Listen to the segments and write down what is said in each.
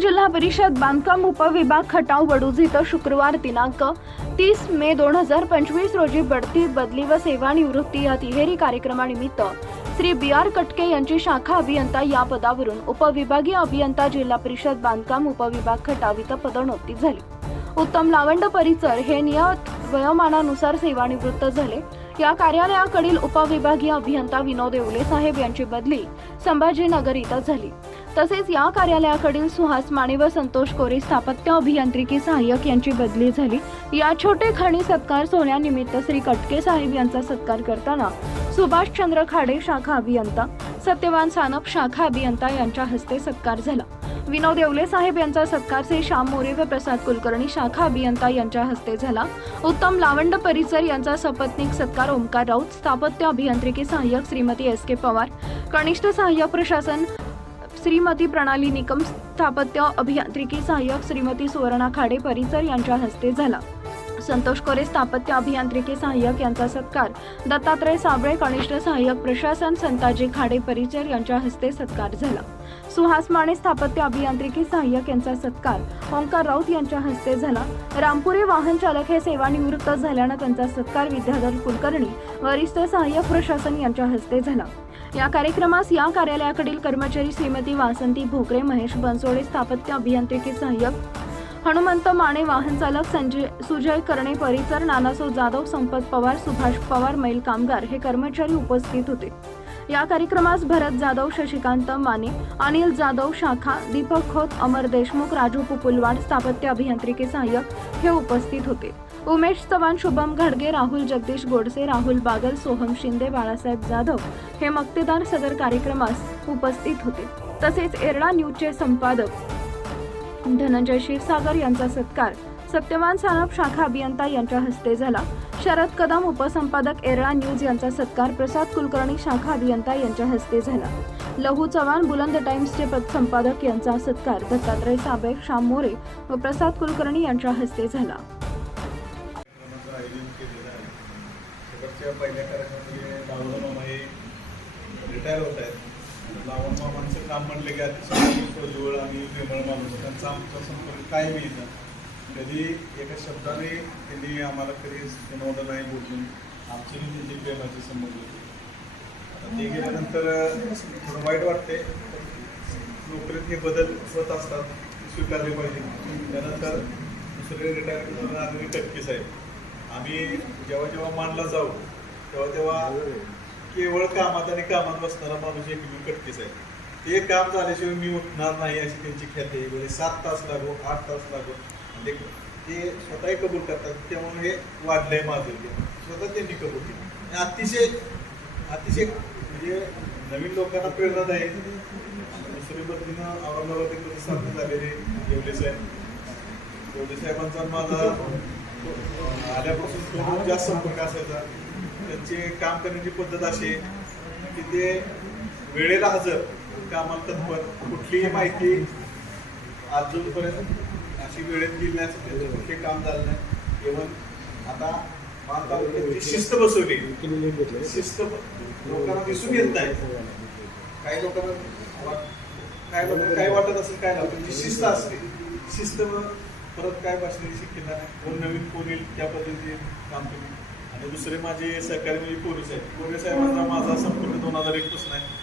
जिल्हा परिषद बांधकाम उपविभाग खटाव वडूज इथं शुक्रवार दिनांक तीस मे दोन हजार पंचवीस रोजी बढती बदली व सेवानिवृत्ती या तिहेरी कार्यक्रमानिमित्त श्री बी आर कटके यांची शाखा अभियंता या पदावरून उपविभागीय अभियंता जिल्हा परिषद बांधकाम उपविभाग खटाव इथं पदोन्नती झाली. उत्तम लावंड परिचर हे नियत वयोमानानुसार सेवानिवृत्त झाले. या कार्यालयाकडील उपविभागीय अभियंता विनोद येवले साहेब यांची बदली संभाजीनगर इथं झाली. तसेच या कार्यालयाकडील सुहास माने व संतोष कोरे स्थापत्य अभियांत्रिकी सहाय्यक यांची बदली झाली. या छोटे खाणी सत्कार सोहळ्यानिमित्त श्री कटके साहेब यांचा सत्कार करताना सुभाषचंद्र खाडे शाखा अभियंता सत्यवान सानप शाखा अभियंता यांच्या हस्ते सत्कार झाला. विनोद येवले साहेब यांचा सत्कार श्री श्याम मोरे व प्रसाद कुलकर्णी शाखा अभियंता यांच्या हस्ते झाला. उत्तम लावंड परिसर यांचा सपत्नीक सत्कार ओमकार राऊत स्थापत्य अभियांत्रिकी सहाय्यक श्रीमती एस के पवार कनिष्ठ सहाय्यक प्रशासन श्रीमती प्रणाली निकम स्थापत्य अभियांत्रिकी सहाय्यक श्रीमती सुवर्णा खाडे परिसर यांच्या हस्ते झाला. संतोष कोरे स्थापत्य अभियांत्रिकी सहाय्यक यांचा सत्कार. दत्तात्रय साबळे कनिष्ठ सहाय्यक प्रशासन संताजी खाडे परिचर यांच्या हस्ते सत्कार झाला. सुहास माने स्थापत्य अभियांत्रिकी सहाय्यक यांचा सत्कार. ओंकार राऊत यांच्या हस्ते झाला. रामपुरे वाहन चालक हे सेवानिवृत्त झाल्यानं त्यांचा सत्कार विद्याधर कुलकर्णी वरिष्ठ सहाय्यक प्रशासन यांच्या हस्ते झाला. या कार्यक्रमास या कार्यालयाकडील कर्मचारी श्रीमती वासंती भोकरे महेश बनसोडे स्थापत्य अभियांत्रिकी सहाय्यक हनुमंत माने वाहन चालक संजय सुजय करणे परिसर नानासो जाधव संपत पवार सुभाष पवार मैल कामगार हे कर्मचारी उपस्थित होते. या कार्यक्रमास भरत जाधव शशिकांत माने अनिल जाधव शाखा दीपक खोत अमर देशमुख राजू पुपुलवाड स्थापत्य अभियांत्रिकी सहाय्यक हे उपस्थित होते. उमेश चव्हाण शुभम घडगे राहुल जगदीश गोडसे राहुल बागल सोहम शिंदे बाळासाहेब जाधव हे मक्तेदार सदर कार्यक्रमास उपस्थित होते. तसेच एरडा न्यूजचे संपादक धनंजय क्षीरसागर यांचा सत्कार सत्यवान सानप शाखा अभियंता यांच्या हस्ते झाला. शरद कदम उपसंपादक एरळा न्यूज यांचा सत्कार प्रसाद कुलकर्णी शाखा अभियंता यांच्या हस्ते झाला. लहू चव्हाण बुलंद टाइम्सचे संपादक यांचा सत्कार दत्तात्रय साबे श्याम मोरे व प्रसाद कुलकर्णी यांच्या हस्ते झाला. शेवटच्या पहिल्या कार्यक्रमामध्ये लावण मामा हे रिटायर होत आहेत. लावण मामांचं काम म्हणलं की अतिशय प्रज्वळ आणि प्रेमळ माणूस. त्यांचा आमचा संपर्क कायम येतं कधी एका शब्दाने त्यांनी आम्हाला कधी सुनावलं नाही बोलून. आमची त्यांची प्रेमाची संबंध होते. आता ते गेल्यानंतर थोडं वाईट वाटते नोकरीत हे बदल होत असतात ते स्वीकारले पाहिजे. त्यानंतर दुसरे रिटायर आम्ही कटके साहेब. आम्ही जेव्हा जेव्हा मानला जाऊ तेव्हा तेव्हा केवळ कामात आणि कामात बसणारा माणूस एक मी आहे. ते काम झाल्याशिवाय मी उठणार नाही अशी त्यांची ख्याती म्हणजे सात तास लागो आठ तास लागो. म्हणजे ते स्वतःही कबूल करतात. त्यामुळे हे वाढलंय माझं. ते स्वतः त्यांनी कबूल केलं. आणि अतिशय अतिशय म्हणजे नवीन लोकांना प्रेरणादायक आहे. दुसरी पद्धतीनं औरंगाबाद साधन झालेले देवले साहेब. देवले साहेबांचा माझा आल्यापासून खूप जास्त संपर्क असायचा. त्यांचे काम करण्याची पद्धत अशी की ते वेळेला हजर कामाला तत्पर कुठलीही माहिती अजूनपर्यंत अशी वेळेत दिली नाही काम झालं नाही. इव्हन आता मान तालुक्यात शिस्त बसवली. शिस्त लोकांना दिसून येत नाही. काही लोकांना वाट- काय लोकांना काय वाटत असेल काय लागतं जी शिस्त असते शिस्त परत काय बसण्याची शिकणार नाही. कोण नवीन कोण येईल त्या पद्धतीने काम तुम्ही आणि दुसरे माझे सहकारी म्हणजे कोरे साहेब कोरे साहेबांचा माझा संपर्क दोन हजार एक पासून आहे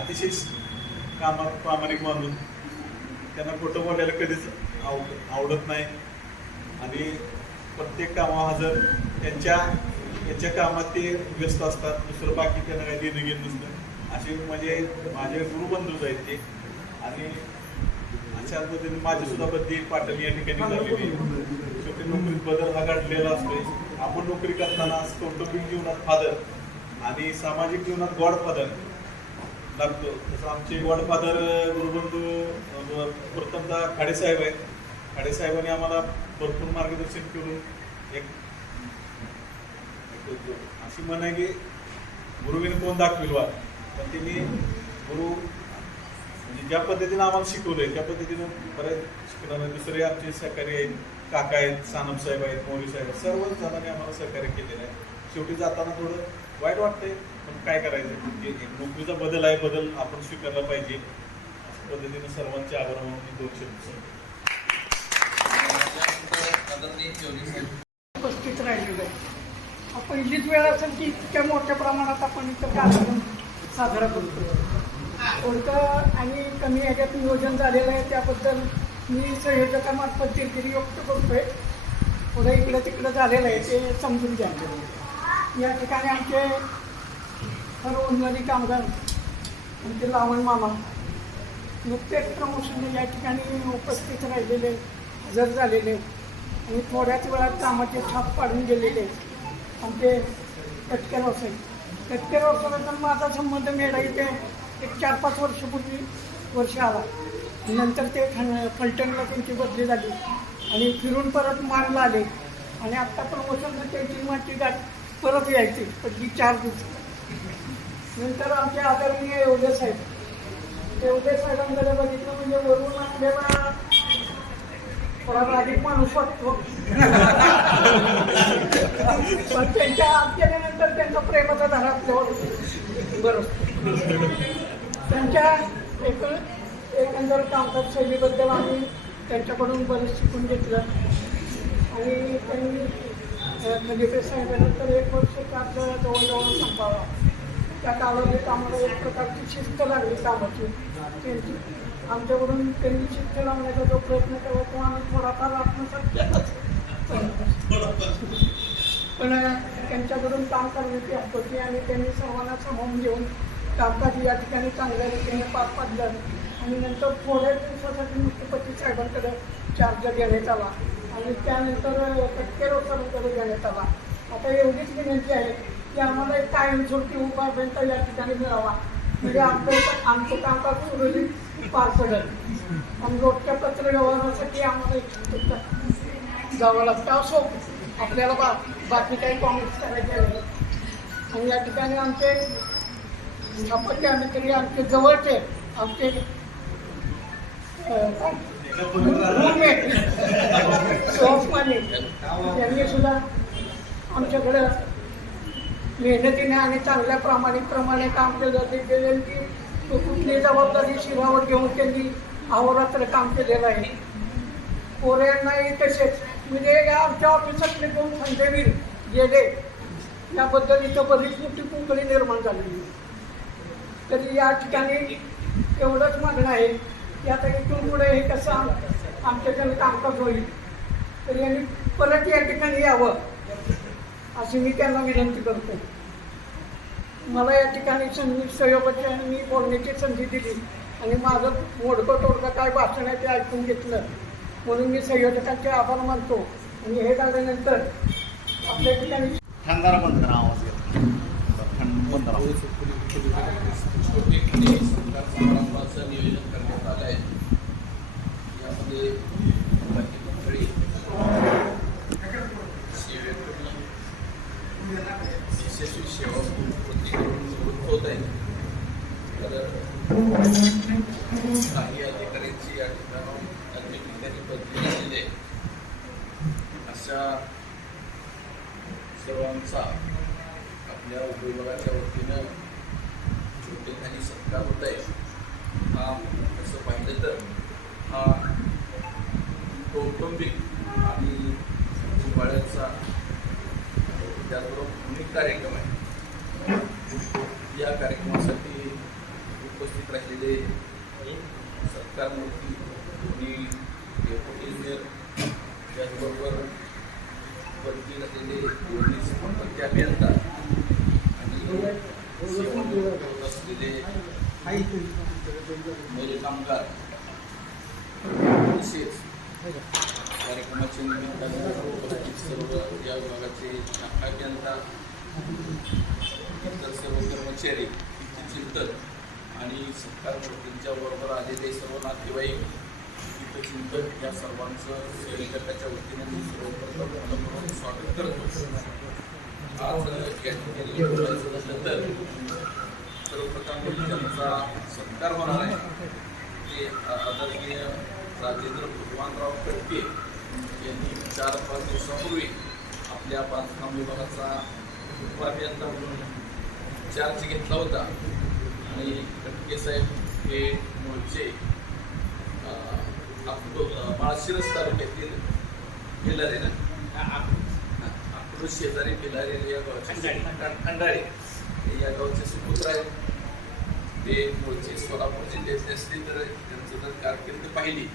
अतिशय कामात प्रामाणिक माणूस. त्यांना खोटं बोलायला कधीच आवड आवडत नाही. आणि प्रत्येक कामा हजर त्यांच्या त्यांच्या कामात ते व्यस्त असतात. दुसरं बाकी त्यांना काही देणं घेत नसतं. असे म्हणजे माझे गुरुबंधूच आहेत ते. आणि अशा पद्धतीने माझी सुद्धा बद्दी पाटण या ठिकाणी झालेली शेवटी नोकरीत बदल हा घडलेला असतोय. आपण नोकरी करताना कौटुंबिक जीवनात फादर आणि सामाजिक जीवनात गॉड फादर लागतो. तसं आमचे गॉडफादर गुरुबंधू प्रथमदा खाडेसाहेब आहेत. खाडेसाहेबांनी आम्हाला भरपूर मार्गदर्शन करून एक अशी म्हण आहे की गुरुविने कोण दाखविलवा पण त्यांनी गुरु म्हणजे ज्या पद्धतीनं आम्हाला शिकवलंय त्या पद्धतीनं बऱ्याच शिकणार दुसरे आमचे सहकारी आहेत. काका आहेत सानप साहेब आहेत मोरी साहेब आहेत सर्व जणांनी आम्हाला सहकार्य केलेलं आहे. शेवटी जाताना थोडं वाईट वाटते पण काय करायचं? म्हणजे नोकरीचा बदल आहे बदल आपण स्वीकारला पाहिजे. पद्धतीने सर्वांचे आभार म्हणून मी दोन शब्द उपस्थित राहिलेलं आहे. पहिलीच वेळ असेल की इतक्या मोठ्या प्रमाणात आपण इथं कार्यक्रम साजरा करतो कोणतं आणि कमी ह्याच्यात नियोजन झालेलं आहे त्याबद्दल मी संयोजकामार्फत दिलगिरी व्यक्त करतोय. पुढे इकडं तिकडं झालेलं आहे ते समजून घ्या. या ठिकाणी आमचे सर्व उन्नती कामगार आमचे लावण मामा नुकतेच प्रमोशन या ठिकाणी उपस्थित राहिलेले हजर झालेले आणि थोड्याच वेळात कामाचे छाप पाडून गेलेले. आमचे कटकर वसाई कटकर वसाईचा माझा संबंध मेळा इथे एक चार पाच वर्षापूर्वी वर्ष आला. नंतर ते खन- फलटणला त्यांची बदली झाली. आणि फिरून परत मानला आले आणि आत्ता प्रमोशन त्यांची माझी गाठ परत यायची. पडली चार दिवस. नंतर आमचे आदरणीय एवढे साहेब. एवढे साहेबांकडे बघितलं म्हणजे वरून आपल्याला थोडा अधिक माणूस वाटतो. पण त्यांच्या आत्यानंतर त्यांचा प्रेमाचा धारा आपल्यावर बरोबर. त्यांच्या एक एकंदर कामकाज शैलीबद्दल आम्ही त्यांच्याकडून बरंच शिकून घेतलं. आणि त्यांनी म्हणजे ते सांगितलं तर एक वर्ष आपल्याला जवळजवळ संपावा. त्या कालावधीत आम्हाला एक प्रकारची शिस्त लागली कामाची. त्यांची आमच्याकडून त्यांनी शिस्त लावण्याचा जो प्रयत्न केला तो आम्ही थोडाफार आत्मसात केलाच पण त्यांच्याकडून काम करण्याची होती आणि त्यांनी सर्वांना सामावून घेऊन कामकाज या ठिकाणी चांगल्या रीतीने पार पाडलं. आणि नंतर थोड्या दिवसासाठी मुख्यपती साहेबांकडे चार्ज घेण्यात आला. आणि त्यानंतर कटकेरोसरांकडे घेण्यात आला. आता एवढीच विनंती आहे की आम्हाला एक कायमस्वरूपी उभा बेंच या ठिकाणी मिळावा. म्हणजे आमचं आमचं कामकाज सुरळीत पार पडेल आणि रोजच्या पत्र व्यवहारासाठी आम्हाला एक जावं लागतं असो आपल्याला बा बाकी काही काँग्रेस करायचे नाही आणि या ठिकाणी आमचे स्थापत्य आम्ही तरी आमचे जवळचे आमचे अं, काय? roommate, यांनी सुद्धा आमच्याकडं मेहनतीने आणि चांगल्या प्रामाणिकप्रमाणे काम केलं ते केलं की तो कुठली जबाबदारी शिरावर घेऊन त्यांनी अहोरात्र काम केलेलं आहे कोऱ्यांनाही तसेच म्हणजे या आमच्या ऑफिसातले दोन खंडेवीर गेले याबद्दल इथं बरीच मोठी पोकळी निर्माण झालेली आहे. तरी या ठिकाणी एवढंच मागणं आहे की आता इथून पुढे हे कसं आम आमच्याकडे कामकाज होईल? तर यांनी परत या ठिकाणी यावं अशी मी त्यांना विनंती करतो. मला या ठिकाणी संधी सहयोगाची आणि मी बोलण्याची संधी दिली. आणि माझं मोडकं तोडकं काय भाषण आहे ते ऐकून घेतलं. म्हणून मी संयोजकांचे आभार मानतो. आणि हे झाल्यानंतर आपल्या ठिकाणी खानदार बंद करा आवाज बंद सरकार समारंभाचं नियोजन करण्यात आलं आहे यामध्ये बाकी मंडळी सेवेकडून यशस्वी सेवा पूर्ती करून निवृत्त होत आहे तर काही अधिकाऱ्यांची या ठिकाणी अनेक ठिकाणी बदली झालेली आहे अशा सर्वांचा आपल्या उपविभागाच्या वतीनं ठिकाणी सत्कार होत आहे हा असं पाहिलं तर हा कौटुंबिक आणि जिव्हाळ्याचा त्याचबरोबर धार्मिक कार्यक्रम आहे या कार्यक्रमासाठी असलेले सत्कार मूर्ती आणि डेप्युटी मेयर त्याचबरोबर बदली असलेले पोलीस संपर्क अभियंता आणि सेवा असलेले मेरे कामगार तसेच कार्यक्रमाच्या निमित्ताने उपस्थित सर्व या विभागाचे अभियंता इतर सर्व कर्मचारी इथे चिंतक आणि सत्कार मूर्तींच्या बरोबर आलेले सर्व नातेवाईक इथं चिंतक या सर्वांचं सेविकाच्या वतीने मी सर्वप्रथम मनपूर्वक स्वागत करतो. आज या ठिकाणी तर सर्वप्रथम त्यांचा सत्कार होणार आहे. ते आदरणीय राजेंद्र भगवानराव कटके यांनी चार पाच दिवसापूर्वी आपल्या बांधकाम विभागाचा उपाभियंता म्हणून चार्ज घेतला होता. आणि कटके साहेब हे मूळचे माळशिरस तालुक्यातील बेलारे ना? अकलू शेजारी बेलारे या गावचे खंडाळे. या गावचे सुपुत्र आहेत. ते मूळचे सोलापूर जिल्ह्यातले असले तर त्यांचं जर कारकीर्द पाहिली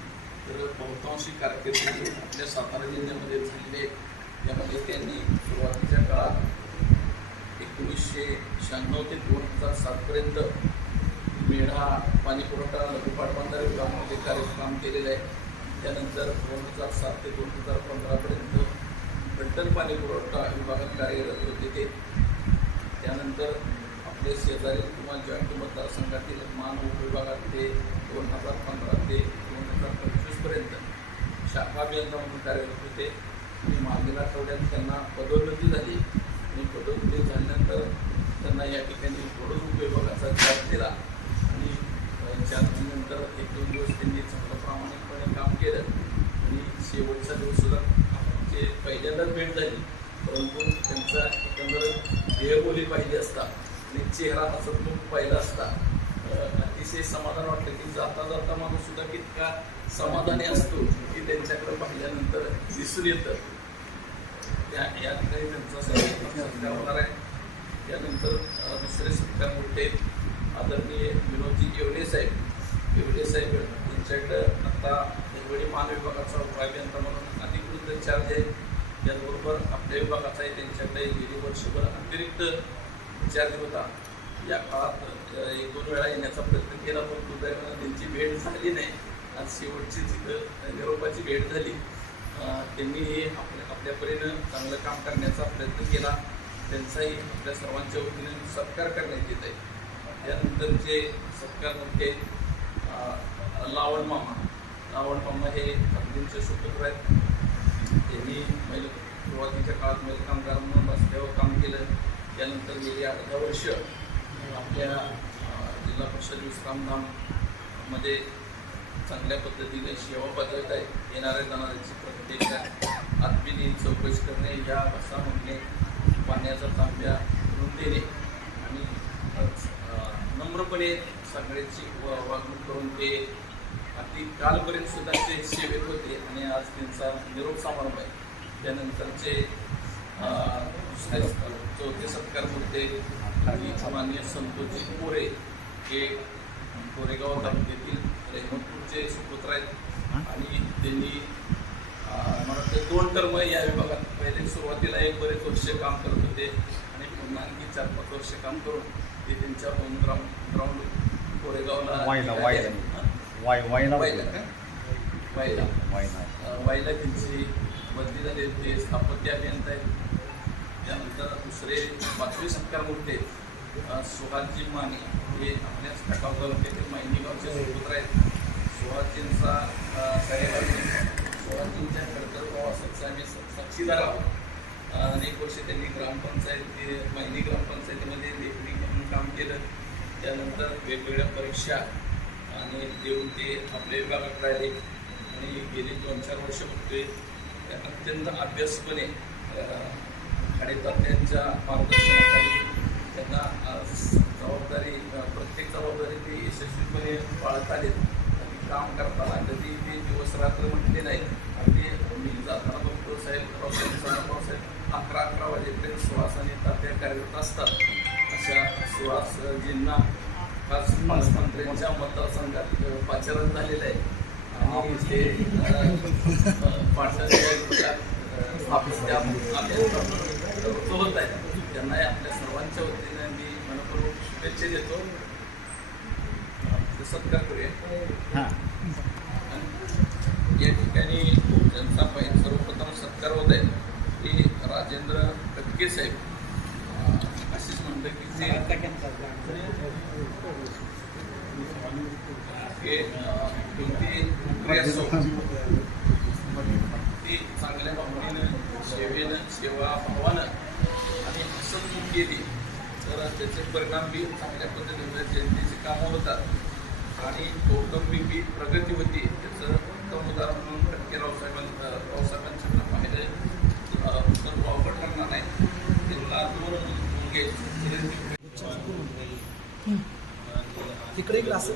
तर बहुतांशी कारकीर्द आपल्या सातारा जिल्ह्यामध्ये झालेली आहे त्यामध्ये त्यांनी सुरुवातीच्या काळात एकोणीसशे शहाण्णव ते दोन हजार सातपर्यंत मेढा पाणी पुरवठा लघुपाटबंधारे विभागामध्ये कार्यक्रम केलेले आहे त्यानंतर दोन हजार सात ते दोन हजार पंधरापर्यंत गड्डल पाणी पुरवठा विभागात कार्यरत होते ते. त्यानंतर आपले शेजारी किंवा जॉईंट मतदारसंघातील मान उपविभागात ते दोन हजार पंधरा ते दोन हजार पंचवीसपर्यंत शाखा अभियंता म्हणून कार्यरत होते. आणि मागील आठवड्यात त्यांना पदोन्नती झाली. आणि पदोन्नती झाल्यानंतर त्यांना या ठिकाणी वडूज विभागाचा चार्ज दिला. आणि चार्जनंतर एक दोन दिवस त्यांनी चांगलं प्रामाणिकपणे काम केलं. आणि शेवटचा दिवस सुद्धा म्हणजे जे पहिल्यांदाच भेट झाली. परंतु त्यांचा एकंदर देहबोली पाहिजे असता आणि चेहरा हसतमुख पाहिला असता अतिशय समाधान वाटतं की जाता जाता माणूस सुद्धा कितका समाधानी असतो की त्यांच्याकडे पाहिल्यानंतर दिसून येतं. त्या या ठिकाणी त्यांचा सत्कार होणार आहे. त्यानंतर दुसरे सत्कार मोठे आदरणीय विनोदजी येवले साहेब. येवले साहेब यांच्याकडं आता वेळी महाविभागाचा विभागाचा म्हणून अधिकृत चार्ज आहे. त्याचबरोबर आपल्या विभागाचा आहे त्यांच्याकडे गेली वर्षभर अतिरिक्त चार्ज होता. या काळात एक दोन वेळा येण्याचा प्रयत्न केला पण दुर्दैवानं त्यांची भेट झाली नाही. आज शेवटची तिथं निरोपाची भेट झाली. त्यांनी हे आपल्या आपल्या चांगलं काम करण्याचा प्रयत्न केला. त्यांचाही आपल्या सर्वांच्या वतीने सत्कार करण्यात येत आहे. त्यानंतरचे सत्कार म्हणजे लावण मामा. लावण मामा हे अगदींचे सुपुत्र आहेत. त्यांनी महिला सुरुवातीच्या काळात महिला कामगार म्हणून रस्त्यावर काम केलं. त्यानंतर गेली अर्धा वर्ष आपल्या जिल्हा परिषद विश्रामधाममध्ये चांगल्या पद्धतीने सेवा बजावत येणाऱ्या जाणाऱ्याची प्रत्येक आत्मीने चौकशी करणे या भाषा म्हणणे पाण्याचा तांब्या म्हणून देणे आणि नम्रपणे सांगण्याची व- वागणूक करून ते अगदी कालपर्यंत सुद्धा ते सेवेत होते आणि आज त्यांचा निरोप समारंभ आहे. त्यानंतरचे दुसरे चौथे सत्कार होते आणि सामान्य संतोषजी मोरे हे कोरेगाव तालुक्यातील रेहमतपूरचे सुपुत्र आहेत. आणि त्यांनी मला वाटतं दोन टर्म या विभागात पहिले सुरुवातीला एक बरेच वर्ष काम करत होते आणि पुन्हा आणखी चार पाच वर्ष काम करून ते त्यांच्या होम ग्राउंड ग्राउंड कोरेगावला वायला वायला? वाय वायला वायला का? वायला. वायला. त्यांची बदली झाली. ते स्थापत्य अभियंता आहेत. त्यानंतर दुसरे पाचवे सत्कार मूर्ती आहेत सुहासजी माने. हे आपल्याच खटाव तालुक्यातील माहिनी गावचे सुपुत्र आहेत. सुहासजींचा साहेब सुहासजींच्या खडतर प्रवासाचा आम्ही स- साक्षीदार आहोत. अनेक वर्ष त्यांनी ग्रामपंचायती माहिनी ग्रामपंचायतीमध्ये लेखणी म्हणून काम केलं. त्यानंतर वेगवेगळ्या परीक्षा आणि देऊन ते आपल्या विभागात राहिले. आणि गेली दोन चार वर्ष बघतोय. ते अत्यंत अभ्यासपणे खाडेतात्यांच्या मार्गदर्शनाखाली त्यांना जबाबदारी प्रत्येक जबाबदारी ते यशस्वीपणे पाळत आलेत आणि काम करताना कधी ते दिवस रात्र म्हटले नाही. अगदी मी जाताना बघतो साहेब रावसाहेब साहेब अकरा अकरा वाजेपर्यंत सुहास आणि तात्या कार्यरत असतात. अशा सुहासजींना खास पालकमंत्र्यांच्या मतदारसंघात पाचारण झालेलं आहे. आणि ते पाठशाळेच्या होत आहे. त्यांनाही आपल्या सर्वांच्या वतीने मी मनपूर्वक शुभेच्छा देतो सत्कार करूया. हां. आणि या ठिकाणी ज्यांचा पहिला सर्वप्रथम सत्कार होत आहे ते राजेंद्र कटके साहेब. अ, अशीच म्हणतं की ते हे कोणती नोकरी असो ती चांगल्या भावनेनं सेवेनं सेवा भावानं आणि हसतमुख केली तर त्याचे परिणाम बी चांगल्या पद्धतीने जनतेची कामं होतात. आणि कौटुंबिक बी प्रगती होती त्याचं उत्तम उदाहरण म्हणून टक्के रावसाहेबांचं रावसाहेबांच्या पाहिलं अं, तर वावगं ठरणार नाही. त्यांना दोन मुलगे तिकडे क्लास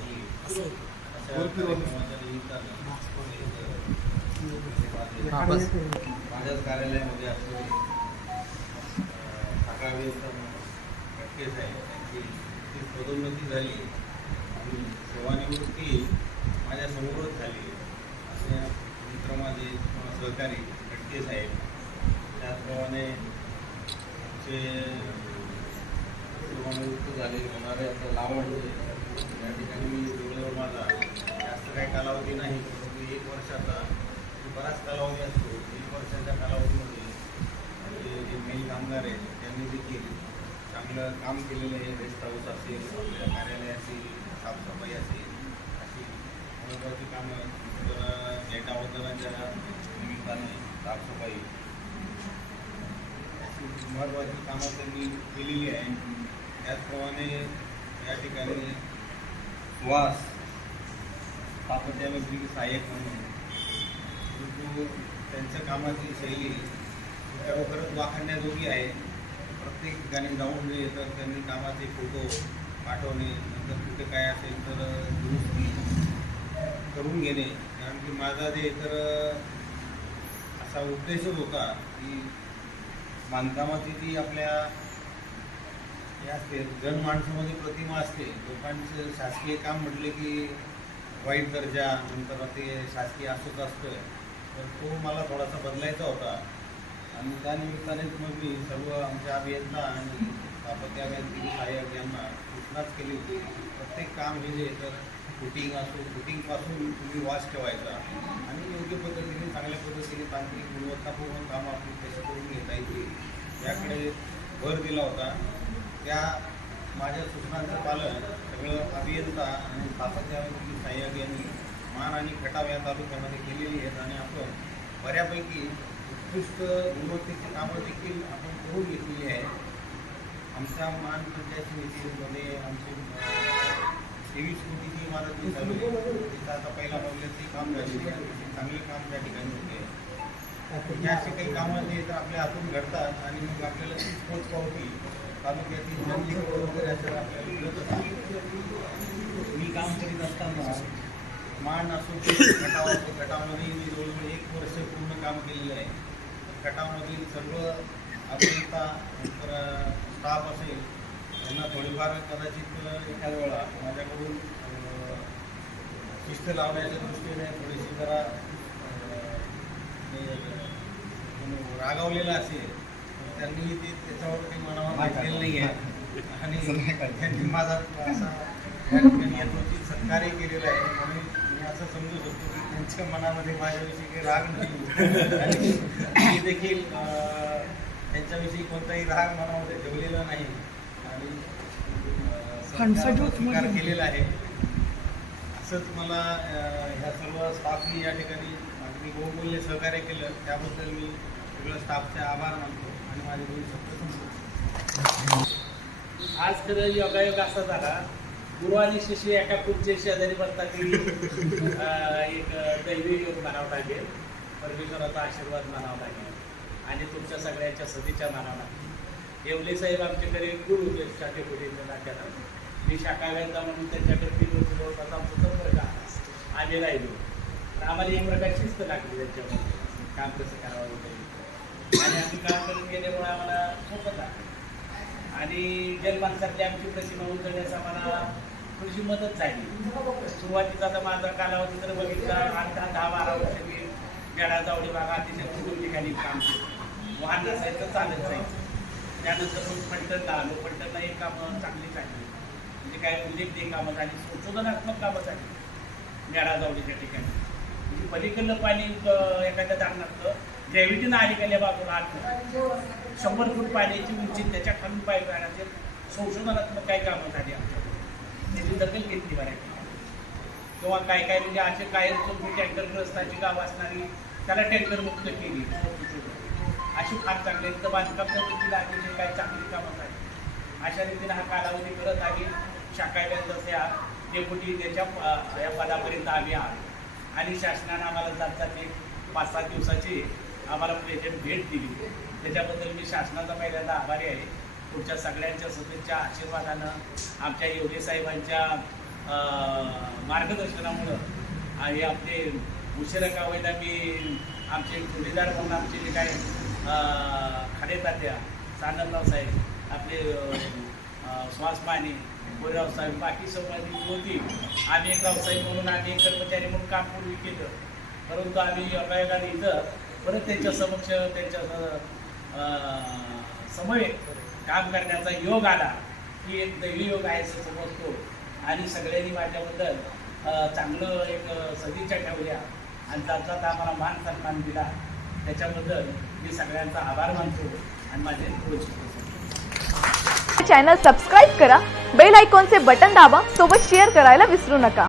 माझ्याच कार्यालयामध्ये असलेले सकाळी प्रॅक्टिस आहे. पदोन्नती झाली. आणि सेवानिवृत्ती माझ्यासमोरच झाली. असे मित्र माझे सहकारी प्रॅक्टिस साहेब त्याचप्रमाणे आमचे सेवानिवृत्त झाले. होणारे आता लावण या ठिकाणी मी जोडल्यावर माझा. जास्त काही कालावधी नाही. परंतु एक वर्षाचा म्हणजे बराच कालावधी असतो. एक वर्षाच्या कालावधीमध्ये. आपले जे मेल कामगार आहेत त्यांनी देखील चांगलं काम केलेलं आहे रेस्ट हाऊस असेल आपल्या असेल साफसफाई असेल अशी महत्त्वाची कामं तर वगैरेच्या निमित्ताने साफसफाई. अशी महत्त्वाची कामं त्यांनी केलेली आहे. त्याचप्रमाणे या ठिकाणी सुहास स्थापत्यामध्ये सहाय्यक म्हणून परंतु त्यांच्या कामाची शैली खरोखरच वाखाणण्याजोगी आहे. प्रत्येक ठिकाणी जाऊन जे येतं त्यांनी कामाचे फोटो पाठवणे नंतर कुठे काय असेल तर दुरुस्ती करून घेणे. कारण की माझा जे तर असा उद्देशच होता की बांधकामाची जी आपल्या हे असते जनमाणसामध्ये प्रतिमा असते लोकांचं शासकीय काम म्हटले की वाईट दर्जा नंतर ते शासकीय असंच असतं. तर तो मला थोडासा बदलायचा होता. आणि त्यानिमित्तानेच मग मी सर्व आमच्या अभियंता आणि स्थापत्य अभियांत्रिकी सहाय्यक यांना सूचनाच केली होती. प्रत्येक काम हे जे तर फुटिंग असो फुटिंगपासून तुम्ही वास ठेवायचा. आणि योग्य पद्धतीने चांगल्या पद्धतीने तांत्रिक गुणवत्तापूर्ण काम आपण कशी करून घेता येतील याकडे भर दिला होता. त्या माझ्या सूचनांचं पालन सगळं अभियंता आणि स्थापत्य अभियांत्रिकी सहाय्यक यांनी मान आणि खटाव या तालुक्यामध्ये केलेली आहेत आणि आपण बऱ्यापैकी उत्कृष्ट गुणवत्तेची कामं देखील आपण करून घेतलेली आहे आमच्या समितीमध्ये आमची तेवीस कोटीची इमारत जी चालू आहे तिचं आता पहिला काम झालेली आहे चांगले काम त्या ठिकाणी होते हे असे काही कामं जे तर आपल्या हातून घडतात आणि मग आपल्याला ती पोच पावती तालुक्यातील वगैरे असं आपल्याला मिळत असते मी काम करीत असताना मान असो मी जवळजवळ एक वर्ष पूर्ण काम केलेलं आहे खटावमधील सर्व अभियंता नंतर स्टाफ असेल यांना थोडीफार कदाचित एखाद्या वेळा माझ्याकडून शिस्त लावण्याच्या दृष्टीने थोडीशी जरा हे, रागावलेलं असेल तर त्यांनी ते त्याच्यावर काही मनावर घेतलेलं नाही आहे आणि त्यांनी माझा असा या ठिकाणी सत्कारही केलेला आहे म्हणून असं समजू शकतो की त्यांच्या मनामध्ये माझ्याविषयी काही राग नाही. आणि मी देखील त्यांच्याविषयी कोणताही राग मनामध्ये ठेवलेला नाही. आणि केलेला आहे. असंच मला ह्या सर्व स्टाफनी या ठिकाणी अगदी बहुमूल्य सहकार्य केलं. त्याबद्दल मी सगळं स्टाफचे आभार मानतो आणि माझे दोन शब्द संपवतो. आज खरं योगायोग असा झाला गुरु आणि शिष्य एका खुर्ची शेजारी बसता की एक दैवी योग म्हणावं लागेल. परमेश्वराचा आशीर्वाद म्हणावा लागेल. आणि तुमच्या सगळ्यांच्या सदिच्छा म्हणावं लागेल. येवले साहेब आमच्याकडे गुरु होते शाखेपुढे नाट्यानं मी शाखा म्हणून त्यांच्याकडे तीन वर्ष जवळपास आमचा संपर्क आला आम्ही राहिलो. तर आम्हाला एक प्रकार शिस्त लागली त्यांच्यामध्ये. काम कसं करावं वगैरे. आणि आम्ही काम करून गेल्यामुळे आम्हाला सोपं लागलं. आणि जन्मांसारखी आमची प्रतिमा उजळण्यास आम्हाला थोडीशी मदत झाली. सुरुवातीचा तर माझा कालावधी जर बघितला आठ दहा दहा बारा वर्ष मी गेडा जावडी भागा अतिशय कुटुंब ठिकाणी काम केलं. वाहन असायचं चालत जायचं. त्यानंतर मग फलटणला आलो. फलटणला एक कामं चांगली झाली. म्हणजे काय उल्लेखनीय कामं झाली. संशोधनात्मक कामं झाली. मेळा जावडीच्या ठिकाणी. म्हणजे पलीकडलं पाणी एखाद्या धरणातलं ग्रॅव्हिटीनं अलीकडल्या बाजूला आठ शंभर फूट पाण्याची उंची त्याच्याखाली पाईप राहण्याचे संशोधनात्मक काही कामं झाली आमच्याकडे? त्याची दखल घेतली बऱ्यापैकी किंवा काय काय म्हणजे असे काय टँकरग्रस्ताची गाव असणारी त्याला टँकर मुक्त केली. अशी फार चांगली तर बांधकामच्या वृत्तीला जे काही चांगली कामं झाली अशा रीतीने हा कालावधी करत आम्ही शाखायला जसं डेप्युटी त्याच्या या पदापर्यंत आम्ही आलो आणि शासनानं आम्हाला जात जाते पाच सात दिवसाची आम्हाला प्रेझेंट भेट दिली. त्याच्याबद्दल मी शासनाचा पहिल्यांदा आभारी आहे. पुढच्या सगळ्यांच्या सदस्यांच्या आशीर्वादानं आमच्या योगी साहेबांच्या मार्गदर्शनामुळं आणि आपले उशिरा का होईना मी आमचे जोडीदार म्हणून आमचे जे काय अं, तात्या सानंदराव साहेब आपले श्वास पाणी गोरेराव साहेब बाकी संबंधित होती आम्ही एक व्यावसायिक म्हणून आम्ही कर्मचारी म्हणून काम पूर्वी केलं. परंतु आम्ही योगायोगाने इथं परत त्यांच्या समक्ष त्यांच्या समवेत काम करण्याचा योग आला ही एक दैवी योग आहे असं समजतो. आणि सगळ्यांनी माझ्याबद्दल चांगलं एक सदिच्छा ठेवल्या. आणि त्याचा आम्हाला मान सन्मान दिला. त्याच्याबद्दल मी सगळ्यांचा आभार मानतो आणि माझे चॅनल सबस्क्राईब करा. बेल आयकॉनचे बटन दाबा. सोबत शेअर करायला विसरू नका.